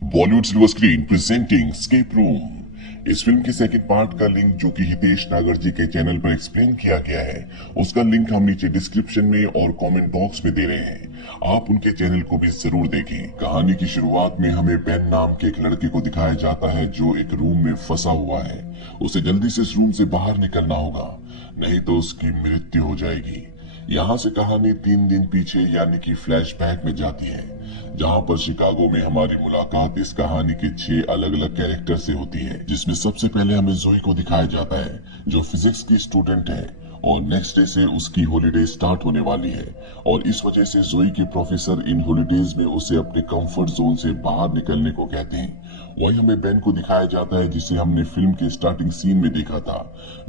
Bollywood silver screen presenting escape room. इस film के second part का लिंक जो कि हितेश नागर जी के चैनल पर एक्सप्लेन किया गया है, उसका लिंक हम नीचे डिस्क्रिप्शन में और कमेंट बॉक्स में दे रहे हैं। आप उनके चैनल को भी जरूर देखें। कहानी की शुरुआत में हमें बेन नाम के एक लड़के को दिखाया जाता है जो एक रूम में फंसा हुआ है। उसे जल्दी से इस रूम से बाहर निकलना होगा, नहीं तो उसकी मृत्यु हो जाएगी। यहाँ से कहानी 3 दिन पीछे यानी कि फ्लैशबैक में जाती है, जहाँ पर शिकागो में हमारी मुलाकात इस कहानी के 6 अलग अलग कैरेक्टर से होती है। जिसमें सबसे पहले हमें जोई को दिखाया जाता है जो फिजिक्स की स्टूडेंट है और नेक्स्ट डे से उसकी हॉलिडे स्टार्ट होने वाली है और इस वजह से जोई के प्रोफेसर इन हॉलिडेज में उसे अपने कंफर्ट जोन से बाहर निकलने को कहते हैं। वही हमें बेन को दिखाया जाता है जिसे हमने फिल्म के स्टार्टिंग सीन में देखा था।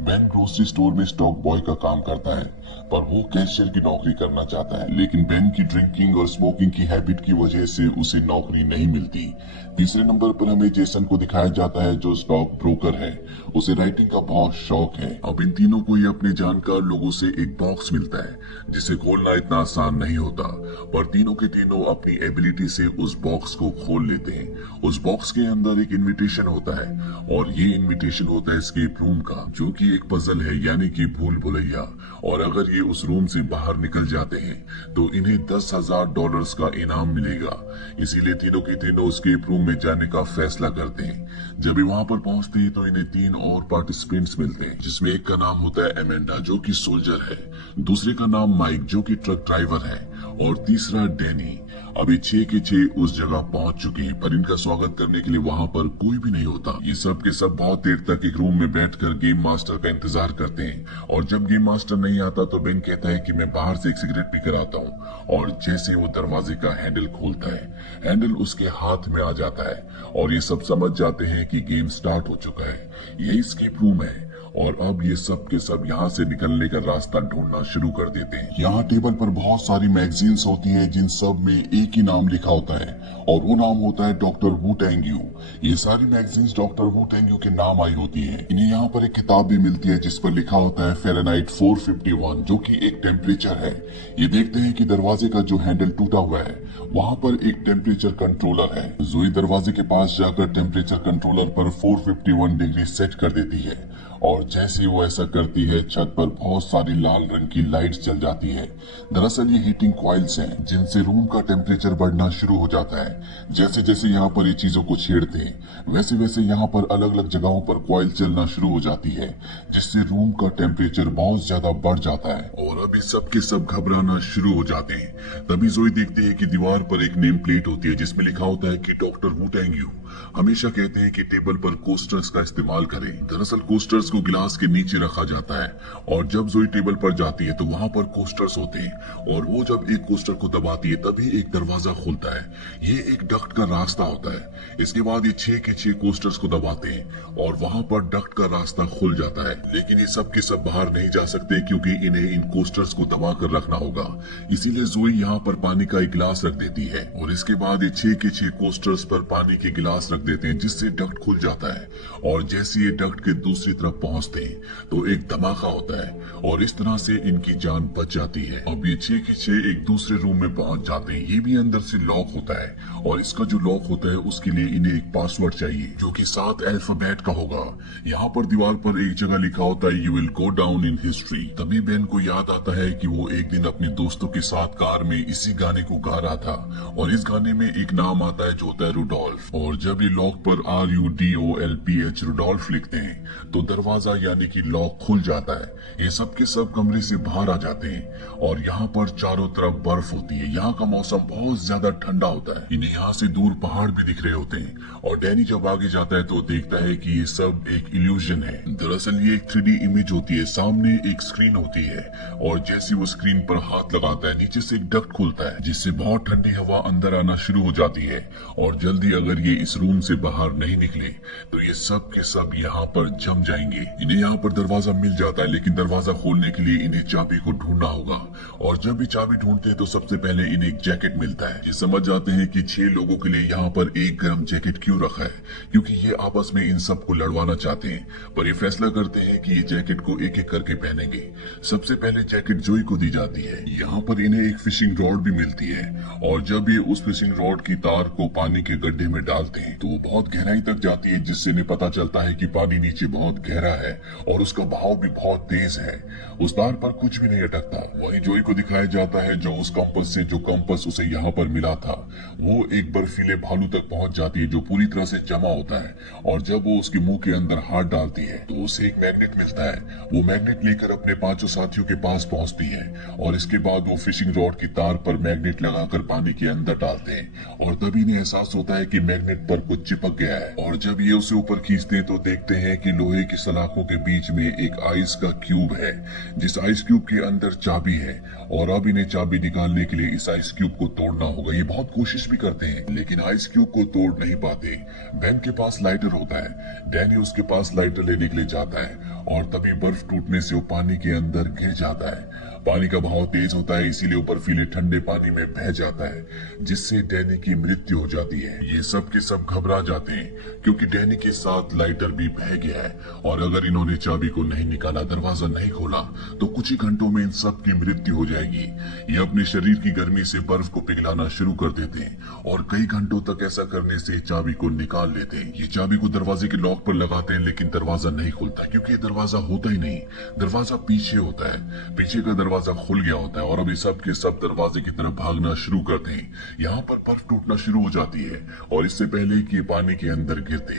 बेन ग्रोसरी स्टोर में स्टॉक बॉय का काम करता है, पर वो कैशियर की नौकरी करना चाहता है, लेकिन बेन की ड्रिंकिंग और स्मोकिंग की हैबिट की वजह से उसे नौकरी नहीं मिलती। तीसरे नंबर पर हमें जेसन को दिखाया जाता है जो स्टॉक ब्रोकर है। उसे राइटिंग का बहुत शौक है। अब इन तीनों को ही अपने जानकार लोगों से एक बॉक्स मिलता है जिसे खोलना इतना आसान नहीं होता, पर तीनों के तीनों अपनी एबिलिटी से उस बॉक्स को खोल लेते हैं। उस बॉक्स के अंदर एक इनविटेशन होता है और ये इनविटेशन होता है एस्केप रूम का, जो कि एक पजल है यानी कि भूल भुलैया। और अगर ये उस रूम से बाहर निकल जाते हैं तो इन्हें $10,000 का इनाम मिलेगा। इसीलिए तीनों के तीनों एस्केप रूम में जाने का फैसला करते हैं। जब ये वहां पर पहुंचते हैं तो इन्हें 3 और पार्टिसिपेंट्स मिलते हैं, जिसमें एक का नाम होता है एमेंडा जो कि सोल्जर है, दूसरे का नाम माइक जो कि ट्रक ड्राइवर है और तीसरा डैनी। अभी 6 के 6 उस जगह पहुंच चुके हैं, पर इनका स्वागत करने के लिए वहां पर कोई भी नहीं होता। ये सब के सब बहुत देर तक एक रूम में बैठकर गेम मास्टर का इंतजार करते हैं और जब गेम मास्टर नहीं आता तो बेन कहता है कि मैं बाहर से एक सिगरेट पीकर आता हूँ। और जैसे वो दरवाजे का हैंडल खोलता है, हैंडल उसके हाथ में आ जाता है और ये सब समझ जाते हैं कि गेम स्टार्ट हो चुका है। यही एस्केप रूम है और अब ये सब के सब यहाँ से निकलने का रास्ता ढूंढना शुरू कर देते हैं। यहाँ टेबल पर बहुत सारी मैगजीन्स होती है जिन सब में एक ही नाम लिखा होता है और वो नाम होता है डॉक्टर वू टैंग यू। ये सारी magazines doctor Wu Tang Yu के नाम आई होती है। इन्हें यहाँ पर एक किताब भी मिलती है जिस पर लिखा होता है फ़ारेनहाइट 451 जो कि एक टेम्परेचर है। ये देखते हैं कि दरवाजे का जो हैंडल टूटा हुआ है वहाँ पर एक टेम्परेचर कंट्रोलर है। जोई दरवाजे के पास जाकर टेम्परेचर कंट्रोलर पर 451 डिग्री सेट कर देती है और जैसे वो ऐसा करती है छत पर बहुत सारी लाल रंग की लाइट्स जल जाती है। दरअसल ये हीटिंग कॉइल्स हैं जिनसे रूम का टेम्परेचर बढ़ना शुरू हो जाता है। जैसे जैसे यहाँ पर ये चीजों को छेड़ते हैं वैसे वैसे यहाँ पर अलग अलग जगहों पर कॉइल चलना शुरू हो जाती है, जिससे रूम का टेम्परेचर बहुत ज्यादा बढ़ जाता है और अभी सब के सब घबराना शुरू हो जाते हैं। तभी जोई देखती है कि दीवार पर एक नेम प्लेट होती है जिसमें लिखा होता है कि डॉक्टर वू टैंग यू हमेशा कहते हैं कि टेबल पर कोस्टर्स का इस्तेमाल करें। दरअसल कोस्टर्स को गिलास के नीचे रखा जाता है और जब जोई टेबल पर जाती है तो वहां पर कोस्टर्स होते हैं और वो जब एक कोस्टर को दबाती है तभी एक दरवाजा खुलता है। ये एक डक्ट का रास्ता होता है। इसके बाद ये 6 के 6 कोस्टर्स को दबाते हैं और वहां पर डक्ट का रास्ता खुल जाता है, लेकिन ये सब के सब बाहर नहीं जा सकते क्योंकि इन्हें इन कोस्टर्स को दबा कर रखना होगा। इसीलिए जोई यहाँ पर पानी का एक गिलास रख देती है और इसके बाद ये 6 के 6 कोस्टर्स पर पानी के गिलास रख देते हैं जिससे डक्ट खुल जाता है और जैसे ये डक्ट के दूसरी तरफ पहुंचते हैं तो एक धमाका होता है और इस तरह से इनकी जान बच जाती है। अब ये 6 के 6 एक दूसरे रूम में पहुंच जाते हैं। ये भी अंदर से लॉक होता है और इसका जो लॉक होता है उसके लिए इन्हें एक पासवर्ड चाहिए जो कि 7 अल्फाबेट का होगा। यहाँ पर दीवार पर एक जगह लिखा होता है you will go down in history. तभी बेन को याद आता है कि वो एक दिन अपने दोस्तों के साथ कार में इसी गाने को गा रहा था और इस गाने में एक नाम आता है जो होता है रुडोल्फ। और जब ये लॉक पर RUDOLPH रुडोल्फ लिखते हैं तो दरवाजा यानी कि लॉक खुल जाता है। ये सब के सब कमरे से बाहर आ जाते हैं और यहाँ पर चारों तरफ बर्फ होती है। यहाँ का मौसम बहुत ज्यादा ठंडा होता है। इन्हें यहाँ से दूर पहाड़ भी दिख रहे होते हैं और डैनी जब आगे जाता है तो देखता है कि ये सब एक इल्यूजन है। दरअसल ये एक 3D इमेज होती है। सामने एक स्क्रीन होती है और जैसे वो स्क्रीन पर हाथ लगाता है नीचे से एक डक्ट खुलता है जिससे बहुत ठंडी हवा अंदर आना शुरू हो जाती है और जल्दी अगर ये इस रूम रूम से बाहर नहीं निकले तो ये सब के सब यहाँ पर जम जाएंगे। इन्हें यहाँ पर दरवाजा मिल जाता है, लेकिन दरवाजा खोलने के लिए इन्हें चाबी को ढूंढना होगा। और जब भी चाबी ढूंढते हैं तो सबसे पहले इन्हें एक जैकेट मिलता है। ये समझ जाते हैं कि 6 लोगों के लिए यहाँ पर एक गर्म जैकेट क्यों रखा है, क्योंकि ये आपस में इन सबको लड़वाना चाहते हैं। पर ये फैसला करते हैं कि ये जैकेट को एक एक करके पहनेंगे। सबसे पहले जैकेट जोई को दी जाती है। यहाँ पर इन्हें एक फिशिंग रॉड भी मिलती है, और जब ये उस फिशिंग रॉड की तार को पानी के गड्ढे में डालते हैं तो वो बहुत गहराई तक जाती है, जिससे इन्हें पता चलता है कि पानी नीचे बहुत गहरा है और उसका बहाव भी बहुत तेज है। उस तार पर कुछ भी नहीं अटकता। वहीं जोई को दिखाया जाता है जो उस कंपस उसे यहाँ पर मिला था, वो एक बर्फीले भालू तक पहुंच जाती है जो पूरी तरह से जमा होता है। और जब वो उसके मुंह के अंदर हाथ डालती है तो उसे एक मैग्नेट मिलता है। वो मैग्नेट लेकर अपने 5 साथियों के पास पहुंचती है, और इसके बाद वो फिशिंग रॉड की तार पर मैग्नेट लगाकर पानी के अंदर डालते हैं। और तभी इन्हें एहसास होता है कि मैग्नेट पर कुछ चिपक गया है। और जब ये उसे ऊपर खींचते हैं तो देखते हैं कि लोहे की सलाखों के बीच में एक आइस का क्यूब है, जिस आइस क्यूब के अंदर चाबी है। और अब इन्हें चाबी निकालने के लिए इस आइस क्यूब को तोड़ना होगा। ये बहुत कोशिश भी करते हैं, लेकिन आइस क्यूब को तोड़ नहीं पाते। बेन के पास लाइटर होता है। डैनी उसके पास लाइटर लेने के लिए जाता है, और तभी बर्फ टूटने से वो पानी के अंदर गिर जाता है। पानी का बहाव तेज होता है, इसीलिए वो बर्फीले ठंडे पानी में बह जाता है, जिससे डैनी की मृत्यु हो जाती है। ये सब के सब घबरा जाते हैं, क्योंकि डैनी के साथ लाइटर भी बह गया है, और अगर इन्होंने चाबी को नहीं निकाला, दरवाजा नहीं खोला, तो कुछ ही घंटों में इन सब की मृत्यु हो जाएगी। ये अपने शरीर की गर्मी से बर्फ को पिघलाना शुरू कर देते हैं, और कई घंटों तक ऐसा करने से चाबी को निकाल लेते हैं। ये चाबी को दरवाजे के लॉक पर लगाते हैं, लेकिन दरवाजा नहीं खुलता, क्योंकि ये दरवाजा होता ही नहीं। दरवाजा पीछे होता है, पीछे का दरवाजा खुल गया होता है। और अब ये सब के सब दरवाजे की तरफ भागना शुरू करते हैं। यहाँ पर बर्फ टूटना शुरू हो जाती है, और इससे पहले कि पानी के अंदर गिरते,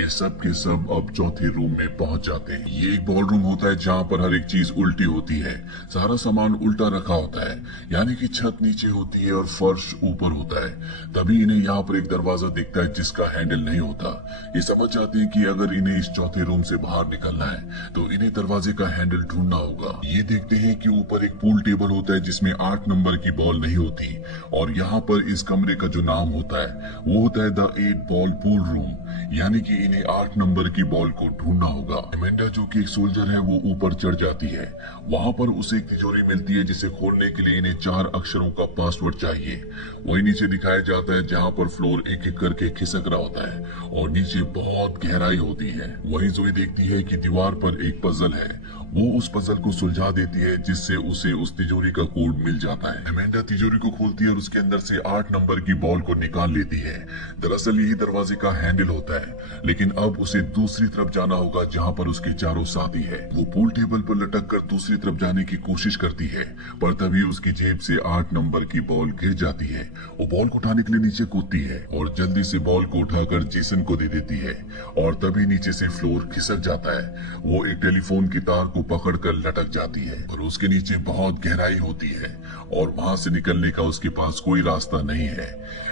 ये सब के सब अब चौथे रूम में पहुंच जाते हैं। ये एक बॉल रूम होता है जहाँ पर हर एक चीज उल्टी होती है। सारा सामान उल्टा रखा होता है, यानी कि छत नीचे होती है और फर्श ऊपर होता है। तभी इन्हें यहाँ पर एक दरवाजा दिखता है जिसका हैंडल नहीं होता। ये समझ जाते हैं कि अगर इन्हें इस चौथे रूम से बाहर निकलना है तो इन्हें दरवाजे का हैंडल ढूंढना होगा। ये देखते हैं कि ऊपर एक पूल टेबल होता है जिसमें 8 नंबर की बॉल नहीं होती, और यहाँ पर इस कमरे का जो नाम होता है वो होता है द 8 बॉल पूल रूम, यानी कि इन्हें 8 नंबर की बॉल को ढूंढना होगा। अमेंडा जो कि एक सोल्जर है वो ऊपर चढ़ जाती है। वहाँ पर उसे एक तिजोरी मिलती है जिसे खोलने के लिए इन्हें 4 अक्षरों का पासवर्ड चाहिए। वही नीचे दिखाया जाता है जहाँ पर फ्लोर एक एक करके खिसक रहा होता है और नीचे बहुत गहराई होती है। वही जोई देखती है कि दीवार पर एक पजल है। वो उस पजल को सुलझा देती है, जिससे उसे उस तिजोरी का कोड मिल जाता है। अमेंडा तिजोरी को खोलती है और उसके अंदर से 8 नंबर की बॉल को निकाल लेती है। दरअसल यही दरवाजे का हैंडल होता है, लेकिन अब उसे दूसरी तरफ जाना होगा जहाँ पर उसके चारों साथी है। वो पूल टेबल पर लटक कर दूसरी तरफ जाने की कोशिश करती है, पर तभी उसकी जेब से 8 नंबर की बॉल गिर जाती है। वो बॉल को उठाने के लिए नीचे कूदती है और जल्दी से बॉल को उठाकर जेसन को दे देती है, और तभी नीचे से फ्लोर खिसक जाता है। वो एक टेलीफोन की तार को पकड़कर लटक जाती है, और उसके नीचे बहुत गहराई होती है और वहां से निकलने का उसके पास कोई रास्ता नहीं है।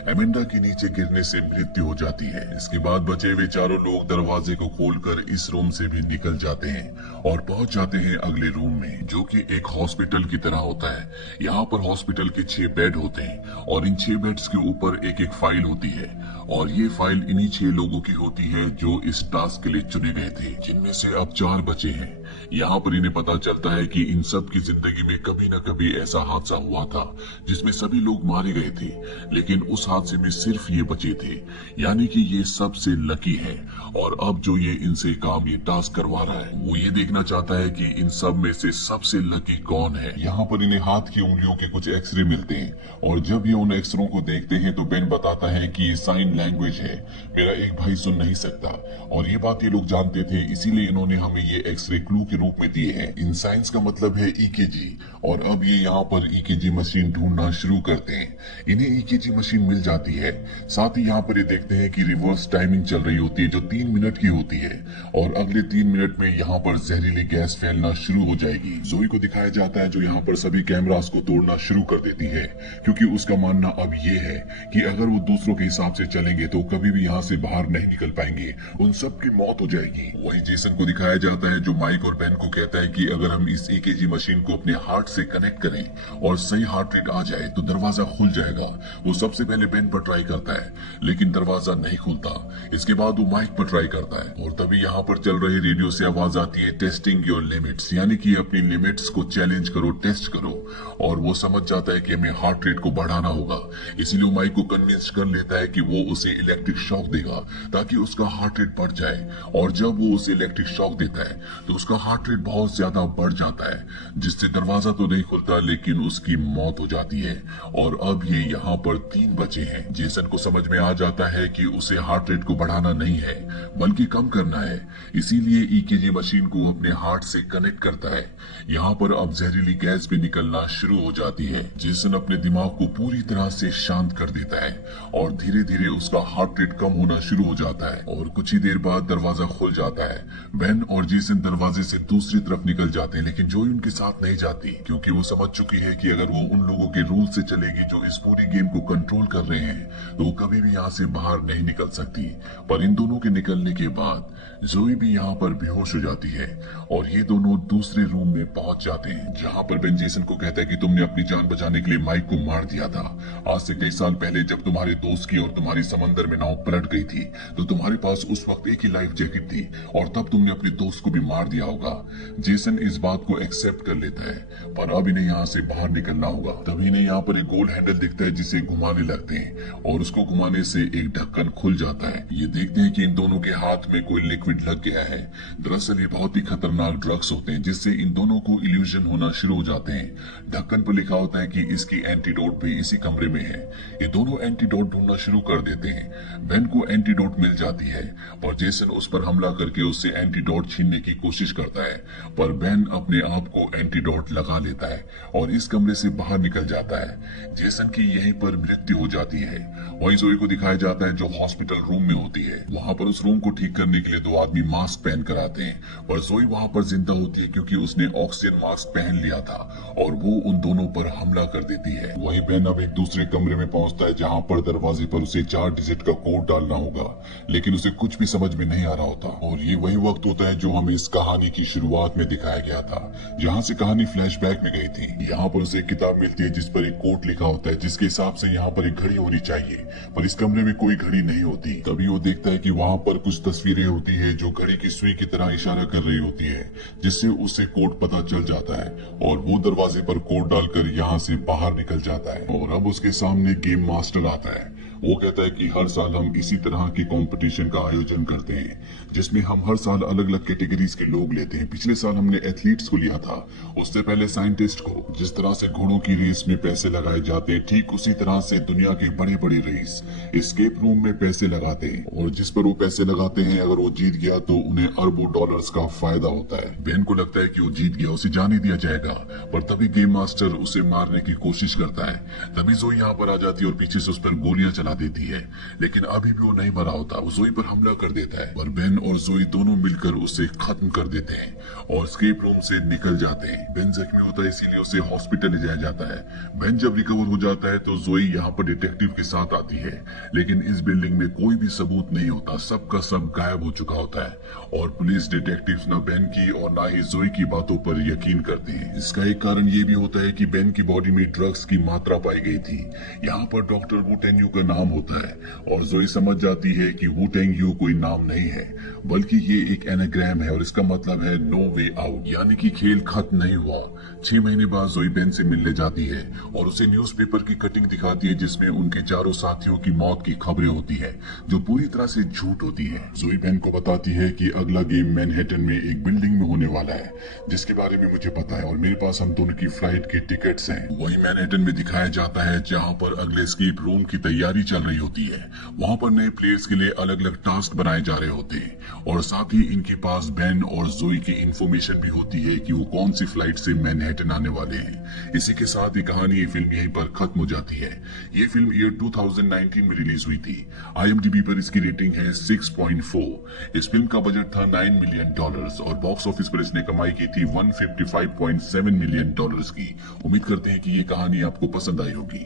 अमेंडा की नीचे गिरने से मृत्यु हो जाती है। इसके बाद बचे हुए चारों लोग दरवाजे को खोलकर इस रूम से भी निकल जाते हैं और पहुंच जाते हैं अगले रूम में, जो कि एक हॉस्पिटल की तरह होता है। यहाँ पर हॉस्पिटल के 6 बेड होते हैं और इन 6 बेड्स के ऊपर एक एक फाइल होती है, और ये फाइल इन्हीं 6 लोगों की होती है जो इस टास्क के लिए चुने गए थे, जिनमें से अब 4 बचे हैं। यहाँ पर इन्हें पता चलता है कि इन सब की जिंदगी में कभी न कभी ऐसा हादसा हुआ था जिसमें सभी लोग मारे गए थे, लेकिन उस हादसे में सिर्फ ये बचे थे, यानी कि ये सबसे लकी है। और अब जो ये इनसे काम ये टास्क करवा रहा है वो ये देखना चाहता है कि इन सब में से सबसे लकी कौन है। यहाँ पर इन्हें हाथ की उंगलियों के कुछ एक्सरे मिलते हैं, और जब ये उन एक्सरों को देखते हैं तो बेन बताता है कि ये साइन लैंग्वेज है, मेरा एक भाई सुन नहीं सकता। और ये बात ये लोग जानते थे, इसीलिए इन्होंने हमें ये एक्सरे क्लू के रूप में दिए हैं। इन साइंस का मतलब है EKG, और अब ये यहाँ पर EKG मशीन ढूंढना शुरू करते हैं। इन्हें EKG मशीन मिल जाती है। साथ ही यहाँ पर ये देखते हैं कि रिवर्स टाइमिंग चल रही होती है जो 3 मिनट की होती है, और अगले 3 मिनट में यहाँ पर जहरीली गैस फैलना शुरू हो जाएगी। जोई को दिखाया जाता है जो यहाँ पर सभी कैमरास को तोड़ना शुरू कर देती है, क्योंकि उसका मानना अब ये है कि अगर वो दूसरों के हिसाब से चलेंगे तो कभी भी यहाँ से बाहर नहीं निकल पाएंगे, उन सब की मौत हो जाएगी। वही जेसन को दिखाया जाता है जो माइक और और बेन को कहता है कि अगर हम इस ईकेजी मशीन को अपने हार्ट से कनेक्ट करें और सही हार्ट रेट आ जाए तो दरवाजा खुल जाएगा। वो सबसे पहले बेन पर ट्राई करता है लेकिन दरवाजा नहीं खुलता। इसके बाद वो माइक पर ट्राई करता है और तभी यहाँ पर चल रही रेडियो से आवाज आती है टेस्टिंग योर लिमिट्स, यानी कि अपनी लिमिट्स को चैलेंज करो, टेस्ट करो। और वो समझ जाता है कि हमें हार्ट रेट को बढ़ाना होगा, इसीलिए वो माइक को कन्विंस कर लेता है कि वो उसे इलेक्ट्रिक शॉक देगा ताकि उसका हार्ट रेट बढ़ जाए। और जब वो उसे इलेक्ट्रिक शॉक देता है तो उसका हार्ट रेट बहुत ज्यादा बढ़ जाता है, जिससे दरवाजा तो नहीं खुलता लेकिन उसकी मौत हो जाती है। और अब ये यहाँ पर 3 बचे हैं। जेसन को समझ में आ जाता है कि उसे हार्ट रेट को बढ़ाना नहीं है बल्कि कम करना है, इसीलिए ईकेजी मशीन को अपने हार्ट से कनेक्ट करता है। यहाँ पर अब जहरीली गैस भी निकलना शुरू हो जाती है। जेसन अपने दिमाग को पूरी तरह से शांत कर देता है और धीरे धीरे उसका हार्ट रेट कम होना शुरू हो जाता है और कुछ ही देर बाद दरवाजा खुल जाता है। बेन और जेसन दरवाजे से दूसरी तरफ निकल जाते हैं लेकिन जोई उनके साथ नहीं जाती, क्योंकि वो समझ चुकी है कि अगर वो उन लोगों के रूल से चलेगी जो इस पूरी गेम को कंट्रोल कर रहे हैं तो वो कभी भी यहाँ से बाहर नहीं निकल सकती। पर इन दोनों के निकलने के बाद जोई भी यहाँ पर बेहोश हो जाती है और ये दोनों दूसरे रूम में पहुंच जाते हैं, जहाँ पर बेन जेसन को कहता है कि तुमने अपनी जान बचाने के लिए माइक को मार दिया था। आज से कई साल पहले जब तुम्हारे दोस्त की और तुम्हारी समंदर में नाव पलट गई थी तो तुम्हारे पास उस वक्त एक ही लाइफ जैकेट थी और तब तुमने अपने दोस्त को भी मार दिया होगा। जेसन इस बात को एक्सेप्ट कर लेता है, पर अब इन्हें यहाँ से बाहर निकलना होगा। तभी इन्हें यहाँ पर एक गोल हैंडल दिखता है जिसे घुमाने लगते हैं और उसको घुमाने से एक ढक्कन खुल जाता है। ये देखते हैं कि इन दोनों के हाथ में कोई लिक्विड लग गया है। दरअसल ये बहुत ही खतरनाक ड्रग्स होते हैं जिससे इन दोनों को इल्यूजन होना शुरू हो जाते हैं। ढक्कन पर लिखा होता है कि इसकी एंटीडोट भी इसी कमरे में है। ये दोनों एंटीडोट ढूंढना शुरू कर देते हैं। बेन को एंटीडोट मिल जाती है और जेसन उस पर हमला करके उससे एंटीडोट छीनने की कोशिश करता है, पर बेन अपने आप को एंटीडोट लगा लेता है और इस कमरे से बाहर निकल जाता है। जेसन की यहीं पर मृत्यु हो जाती है। वहीं जोई को दिखाया जाता है जो हॉस्पिटल रूम में होती है। वहां पर उस रूम को ठीक करने के लिए 2 आदमी मास्क पहन कर आते हैं, पर जोई वहां पर जिंदा होती है क्योंकि उसने ऑक्सीजन मास्क पहन लिया था और वो उन दोनों पर हमला कर देती है। वहीं बेन अब एक दूसरे कमरे में पहुंचता है जहां पर दरवाजे पर उसे 4 डिजिट का कोड डालना होगा, लेकिन उसे कुछ भी समझ में नहीं आ रहा होता। और ये वही वक्त होता है जो हमें इस कहानी की शुरुआत में दिखाया गया था, जहाँ से कहानी फ्लैशबैक में गई थी। यहाँ पर उसे एक किताब मिलती है जिस पर एक कोड लिखा होता है जिसके हिसाब से यहाँ पर एक घड़ी होनी चाहिए, पर इस कमरे में कोई घड़ी नहीं होती। तभी वो देखता है कि वहाँ पर कुछ तस्वीरें होती है जो घड़ी की सुई की तरह इशारा कर रही होती है, जिससे उसे कोड पता चल जाता है और वो दरवाजे पर कोड डालकर यहाँ से बाहर निकल जाता है। और अब उसके सामने गेम मास्टर आता है। वो कहता है कि हर साल हम इसी तरह के कंपटीशन का आयोजन करते हैं जिसमें हम हर साल अलग अलग कैटेगरीज के लोग लेते हैं। पिछले साल हमने एथलीट्स को लिया था, उससे पहले साइंटिस्ट को। जिस तरह से घोड़ों की रेस में पैसे लगाए जाते हैं ठीक उसी तरह से दुनिया के बड़े बड़े रेस एस्केप रूम में पैसे लगाते हैं, और जिस पर वो पैसे लगाते हैं अगर वो जीत गया तो उन्हें अरबों डॉलर्स का फायदा होता है। बेन को लगता है कि वो जीत गया, उसे जाने दिया जाएगा, पर तभी गेम मास्टर उसे मारने की कोशिश करता है। तभी जोई यहाँ पर आ जाती है और पीछे से उस पर गोलियां चला देती है, लेकिन अभी भी वो नहीं मरा होता। वो जोई पर हमला कर देता है और बेन और जोई दोनों मिलकर उसे खत्म कर देते हैं और एस्केप रूम से निकल जाते हैं। बेन जख्मी होता है इसीलिए उसे हॉस्पिटल ले जाया जाता है। बेन जब रिकवर हो जाता है तो जोई यहाँ पर डिटेक्टिव के साथ आती है, लेकिन इस बिल्डिंग में कोई भी सबूत नहीं होता, सबका सब गायब हो चुका होता है और पुलिस डिटेक्टिव्स न बेन की और न ही जोई की बातों पर यकीन करते हैं। इसका एक कारण ये भी होता है कि बेन की बॉडी में ड्रग्स की मात्रा पाई गई थी। यहाँ पर डॉक्टर वू टेंग यू का नाम होता है और जोई समझ जाती है कि वू टेंग यू कोई नाम नहीं है बल्कि ये एक एनाग्राम है और इसका मतलब है नो वे आउट, यानी कि खेल खत्म नहीं हुआ। 6 महीने बाद जोई बेन से मिलने जाती है और उसे न्यूज़पेपर की कटिंग दिखाती है जिसमें उनके चारों साथियों की मौत की खबरें होती है जो पूरी तरह से झूठ होती है। जोई बेन को बताती है कि अगला गेम मैनहट्टन में एक बिल्डिंग में होने वाला है जिसके बारे में मुझे पता है और मेरे पास हम दोनों की फ्लाइट के टिकट्स हैं। वही मैनहट्टन में दिखाया जाता है जहाँ पर अगले एस्केप रूम की तैयारी चल रही होती है। वहाँ पर नए प्लेयर्स के लिए अलग अलग टास्क बनाए जा रहे होते हैं और साथ ही इनके पास बेन और जोई की इंफॉर्मेशन भी होती है कि वो कौन सी फ्लाइट से मैनहट्टन आने वाले हैं। इसी के साथ ये कहानी, ये फिल्म यहीं पर खत्म हो जाती है। ये फिल्म ईयर 2019 में रिलीज हुई थी। IMDb पर इसकी रेटिंग है 6.4। इस फिल्म का बजट था $9 मिलियन और बॉक्स ऑफिस पर इसने कमाई की थी $155.7 मिलियन की। उम्मीद करते हैं कि ये कहानी आपको पसंद आई होगी।